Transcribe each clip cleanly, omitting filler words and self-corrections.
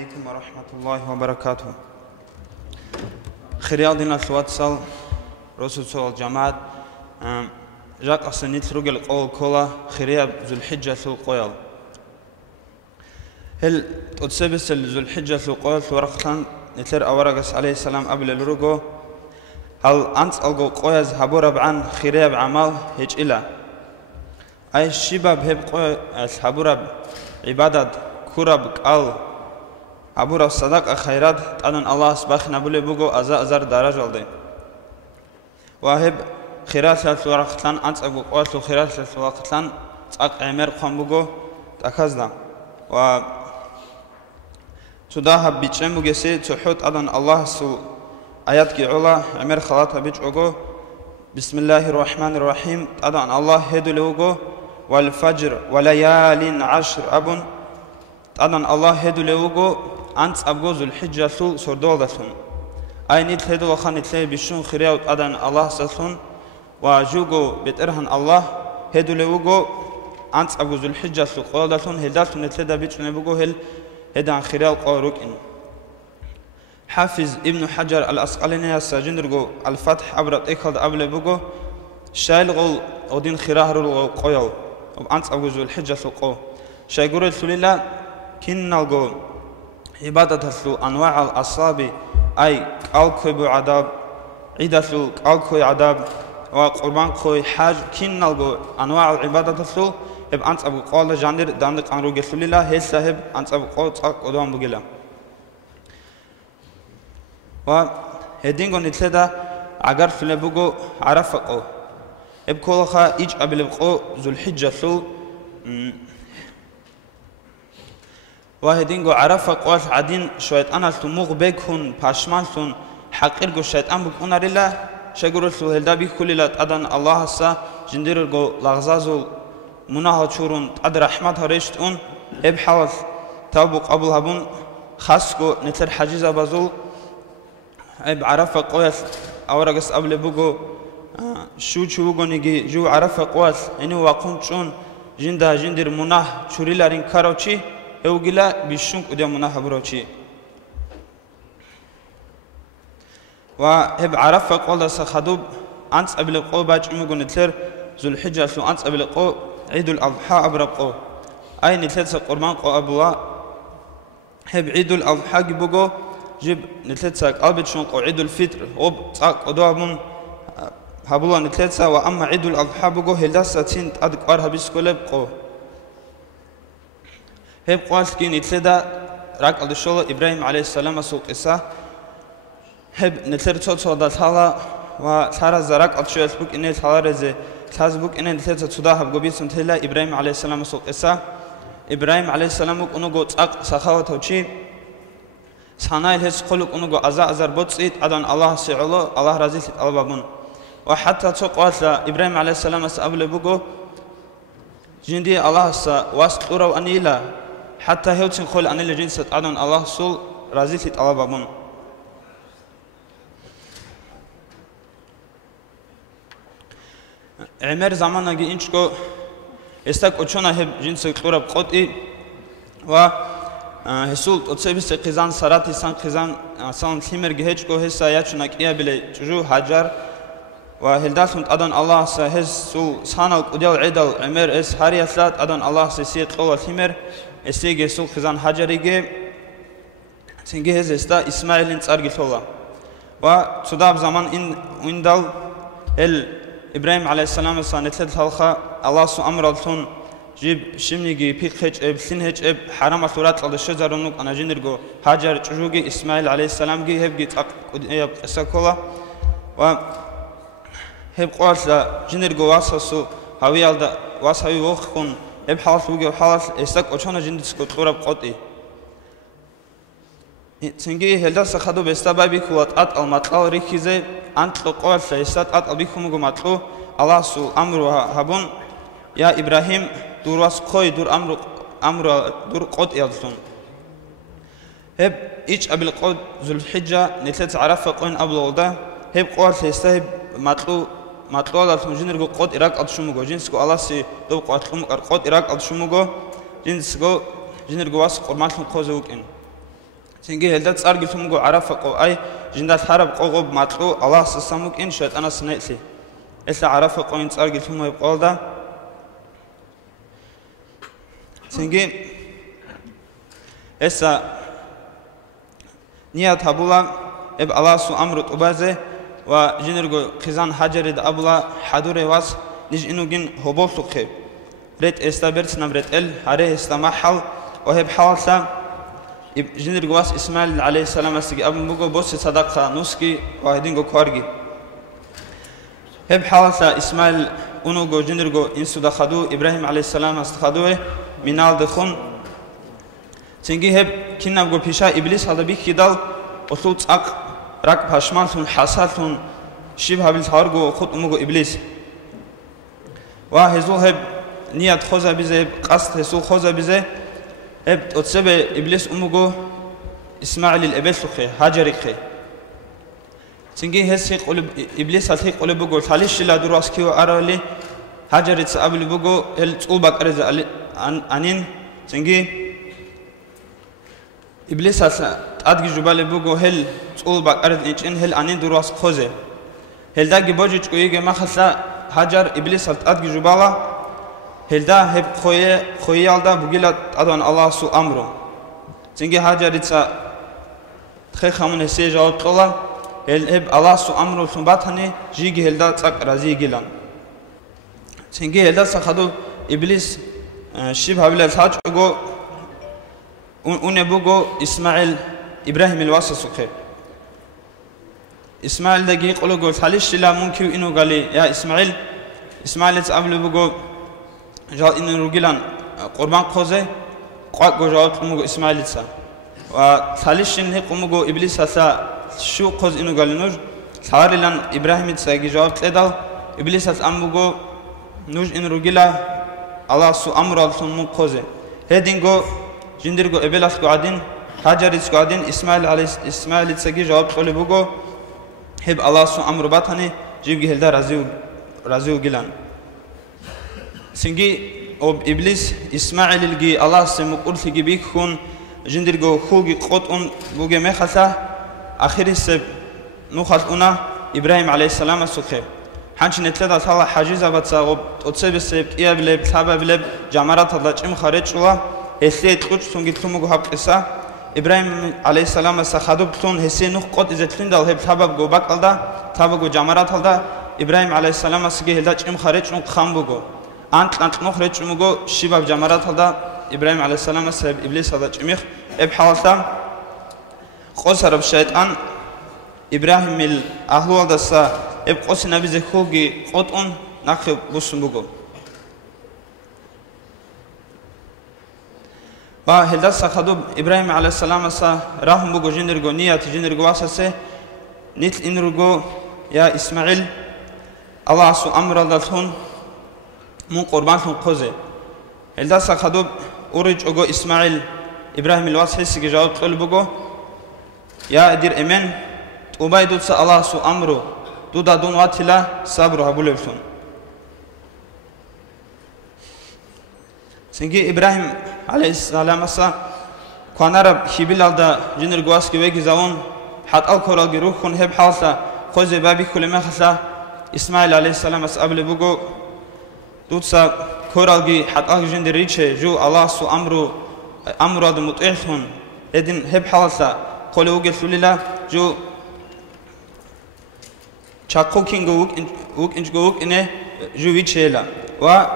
عليكم ورحمة الله وبركاته. خريادنا الواتسال رسول صلى الجماعة جاك أصنيت رجل قول كلا خرياب ذو الحجة ذو القيال. هل تتسبس ذو الحجة ذو القيال ورقتان نتر أورقس عليه السلام قبل الرجو هل أنت ألقو قياز هبورب عن خرياب عمل هج إلا أي الشباب هب قياز هبورب عبادة كرب قال هبورب صدق خيرات أن الله سبحانه نبلي بقو أزار درجة لدي وهب خيرات ورقتان أنت ألقو قياز خيرات ورقتان تأك عمر قام بقو تأكزنا و تداها بيتشم بجسي تحط أن الله سو آيات كي علا عمر خلاطها بيجوجو بسم الله الرحمن الرحيم أن الله هدو لوجو والفجر وليال عشر أبن أن الله هدو لوجو أنت أبغو ذو الحجة سول سردول دسون أي نيت هدو خانت لي بيشون خرياو أن الله سسون وجوجو بترهن الله هدو لوجو أنت أبغو ذو الحجة سول قول دسون هدالتون نتلدا بيجون بيجو هل هدان خريال قارك إن حافظ ابن حجر الأسقلاني السجندرجو الفتح أبرد إخذ أبل بجو شايلغول أودين خراه رول قيل وأنت أبغو الحجة سقو شايقول السليلة كنالجو عبادة السو أنواع الأصابع أي قالكوي بعذاب عيدة سو قالكوي عذاب وقربان كوي حاج كنالجو أنواع العبادة السو هب أنت أبغو قال جاندر داندك عن رجل السليلة هي سهب أنت أبغو قال قدام بجلا وهدينغو نتلدا عقر فلبوغو عرفقو ابكولخا إيج أبلبقو ذو الحجة سو وهدينغو عرفقو عدين شويت أنا سموغ بيكون باشمان سون حقيرغو شويت أم بكونا رلا شغرو سو هلدا بيكوليلات أدن الله سا جنديرغو لغزازو مناها چورون أد رحمت هرشتون اب حواس تابو قبل هبون خاصكو نتر حجيزة بازول اب عرفة قوس أورقس قبل بوجو شو بوجو نيجي جو عرفة قوس إنه واقون شون جندير مناه شوريلارين كاروشي اوجلا بيشونك قدام مناه بروشي وهب عرفة قوس خدوب أنت قبل قو باج مجو نتر ذو الحجة سو أنت قبل قو عيد الأضحى أبرقو أي نتلت قربان قو أبوا هب عيد الأضحى بوجو جيب نتلتسك قلبت شون قو عيد الفطر أوب تاك قدوابون هبولا نتلتسا وأما عيد الأضحى بوجو هلداسا تين أدقارها بسكولب قو هب قواسكي نتلدا راك الدشولة إبراهيم عليه السلام سوق إسا هب نتلتسو صودا تالا وثارا زراك أتشو يسبوك إني تالا رزي تازبوك إني نتلتسا تداها بقبيسون تلا إبراهيم عليه السلام سوق إسا إبراهيم عليه السلام ونقو تاك سخاوة توشي سانايل هس خلق ونقو أزار بوتسيت أدان الله سيعلو الله رزيل البابون وحتى تقوات إبراهيم عليه السلام سأبل بوغو جندي الله سا واستورا وأنيلا حتى هيوتين خل أنيلا جنسة أدان الله سول رزيل البابون عمر زمان نجي إنشكو استك أشونا هب جنسة قرب قطي و هسول أتصيبس قزان سراتي سان قزان سان ثمر جهج كو هسا ياتشناك إياه بلي جو حجر وهلداسون أدن الله سهز سول سانال قديل عدل عمر إس هاري أسلات أدن الله سيسير قول ثمر استيجي سول قزان حجريجي سنجي هز استا إسماعيل إنسارجي ثولا وصداب زمان إن ويندل إبراهيم عليه السلام سانتلت هالخا الله سو أمر الثون جيب شمنيجي بيك هج اب سين هج اب حرام صورات على الشجر ونوك انا جندرجو هاجر تشوجي اسماعيل عليه السلام جي هبجي تق اسكولا و هب قواس جندرجو واسسو هاويالدا واساوي وخون اب حاس وجي حاس استك اوچونا جندسكو تورب قطي تنجي هلداس خدو بستبابي كولات ات المطلع ريكيزه انت قواس استات ات ابيكم مطلو الله سو امر هبون يا إبراهيم دور واس خوي دور أمر دور قد يالسون هب إيش قبل قد ذو الحجة نتلت عرفة قوين قبل ده هب قوات يستهب مطلو على جنرجو قد إراك أدشموجو جنسكو الله سي دو قد إراك أدشموجو جنسكو جنرجو واس قرمات خوزوك إن Цинги хелда царги тумгу арафа қо ай жинда хараб қоғоб матлу Аллах сасамук ин шайтана сынайли. Эса арафа қоин царги тумой қолда. Цинги эса ният абула эб Аллах су амру тубазе ва жинерго қизан хаджарид абула хадуре вас ниж инугин хоболту қеб. Рет эстаберц намрет эл харе эстамахал ва хеб хавалса جنر جواس إسماعيل عليه السلام استجي أبو بوجو بوس صدقة نسكي واحدين جو كارجي هب حالة إسماعيل أنو جو جنر جو إنسو دخدو إبراهيم عليه السلام استخدوه منال دخون تنجي هب كنا جو بيشا إبليس هذا بيك كدال أطلوت أق رك باشمان ثون حسال ثون شبه بالثار جو خد أمو جو إبليس وهزو هب نيات خوزة بزه قصد هزو خوزة بزه اب اتسبه ابلیس امگو اسماعیل الابل خي هاجر خي تنجي هسي قلب ابلیس هسي قلب بگو ثالث لا دروس كيو ارالي هاجر تصابل بگو ال صوبك ارز انين تنجي ابلیس هس ادغي جبال بگو هل صوبك ارز ان هل انين دروس خوزه هل داغي بوجي چويگه ما خسا هاجر ابلیس هس ادغي جبالا هلدا هب خوي alda bugila adan Allah su amro Çünkü hajaritsa tkhe khamne se jawab qola hel heb Allah su amro sun bathani jigi helda tsak razi gilan Çünkü helda sakhadu iblis shib havila thaj go une bugo İsmail İbrahim el-Wasa sukhe İsmail da gi qolo go thalish la mumkin inu gali ya İsmail et ablu bugo جال إن رجلان قربان قوزه قاق جوات قمو إسماعيل سا وثالثين هي قمو إبليس سا شو قوز إنه قال نور ثارلان إبراهيم سا جوات لدال إبليس سا أمبو نوج إن رجلا الله سو أمر على مو قوزه هدينغو جندرغو إبلاس قادين هاجرس قادين إسماعيل سا جوات قلبو هب الله سو أمر باتني جيب هلدا رازيو جلان Çünkü o iblis İsmail ilgi Allah semu kursi gibi kun jindirgo hugi qotun buge mehasa akhirisi nukhas una İbrahim aleyhisselam sukhe hançin etleda sala haciza batsa o otsebese iyable sabable jamarat Allah çim khareçula eslet quç sungi tumugo hapesa İbrahim aleyhisselam sa khadub tun hese nuh qot izetlin dal hep sabab go bakalda tabago jamarat alda İbrahim aleyhisselam sige helda çim khareç nu khambugo Ant نخرج مگو شیباب جمرات هدا إبراهيم عليه السلام سب إبليس هدا جميخ إب حالتا قصر بشيطان إبراهيم الأهل هذا إب قص نبي زخوجي قطن نخب بوسم بگو وهذا سخدو إبراهيم عليه السلام سا راهم بگو جندرگو نيات جندرگو واسسه نيت إنرگو يا إسماعيل الله سو أمر الله من قربان خوزه هلدا سخدو اورج اوگو اسماعیل ابراهیم الواسحی سگ جواب قلبگو یا ادیر امن اوبایدوس الله سو امرو دو دادون واتلا صبر habulefsun Çünkü İbrahim aleyhisselam asa kanarab hibilalda jinir gwas gibi gizavun hat al koral giruhun hep halsa khoze babi kuleme khasa İsmail aleyhisselam as able bugo Tutsa koralgi hatta jindiriche jo Allah su amru ad mutihun edin hep halsa qoluge sulila jo chakokingo uk injgo ine jo vichela wa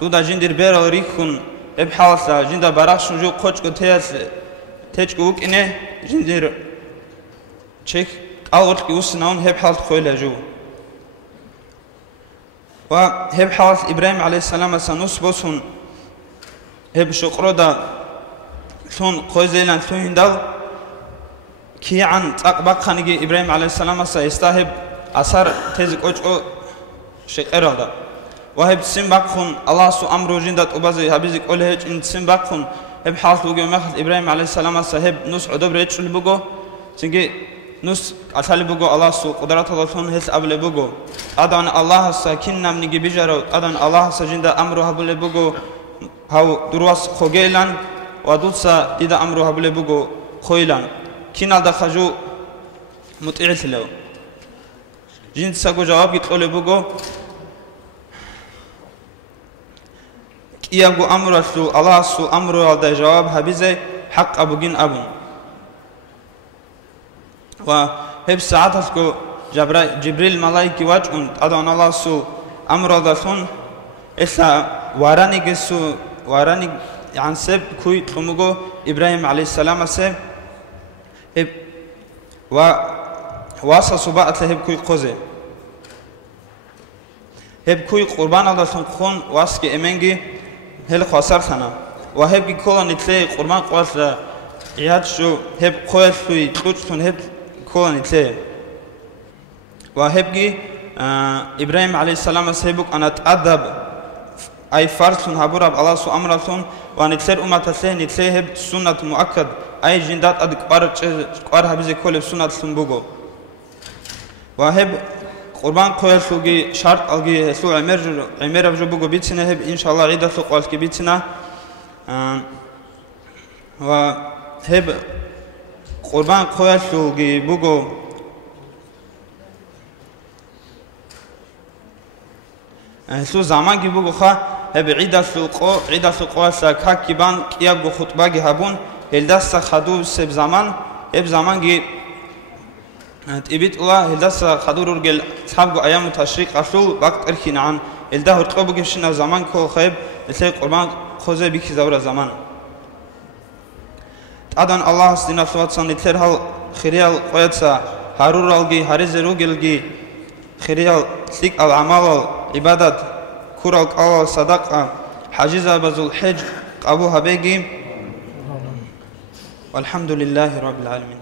tu da jindir beral rikun hep halsa jinda barakshun jo qochgo techgo uk ine jindir chek alotki usnaun hep halt khoyla jo وهب حواس إبراهيم عليه السلام سنوس بوسون هب شقردا ثون قوزيلان ثون دال كي عن تقبق خانجي إبراهيم عليه السلام سيستهب أثر تزك أو شقردا وهب سنبقون الله سو أمر جندت أبازي هبزك أولهج إن سنبقون هب حواس لوجي مخد إبراهيم عليه السلام سهب نوس عدب ريتش البوجو سنجي نوس أثالي بوجو الله سو قدرات الله ثون هس أبل بوجو أدان الله ساكن نام نجي بجارو أدان الله سجندا أمره أبل بوجو هاو دروس خجيلان ودوسا إذا أمره أبل بوجو خويلان كينا دخجو مطيعت له جنت ساقو جواب يتقول بوغو كيابو أمر سو الله سو أمر هذا جواب هبزي حق أبو جن أبو وهب ساعتها جبريل ملايكي واجون أدون الله سو أمر هذا سون إسا واراني جسو واراني عن سب كوي تموجو إبراهيم عليه السلام سب هب واسا صباعت لهب كوي قوزي هب كوي قربان هذا سون خون واسكي إمنجي هل خسر سنا وهب كلنا نتلاقي قربان قاس عياد شو هب قاس في توتشون هب كلنا نتلاقي وهب إبراهيم عليه السلام سيبك أنا تأدب أي فرسون هبورب الله سو أمرسون ونتلاقي تلاقي نتلاقي هب سنة مؤكد أي جندات أدك قار هبزي كل سنة سنبوجو وهب قربان قوي سوغي شرط الغي سو عمر بجوبو بيتنا هب ان شاء الله عيد سو قالك بيتنا وهب قربان قوي سوغي بوغو سو زمان گي بوغو خا هب عيد سو قواس كاكيبان كيابو خطبه هبون هلداس خدو سب زمان هب زمان گي تبيت الله هلداس خدور رجل صحابه أيام التشريق أصل وقت أركين عن هلدا هرتقبوا كيشنا زمان كل خيب تلاقي قربان خوزة بيك زورا زمان أدان الله سدنا صوت صن تلاقي هال خيريال قيادسا هارور الجي هارز روجلجي خيريال سلك العمل عبادة كورك الله صدقة حجزة بزول حج أبوها بيجي والحمد لله رب العالمين.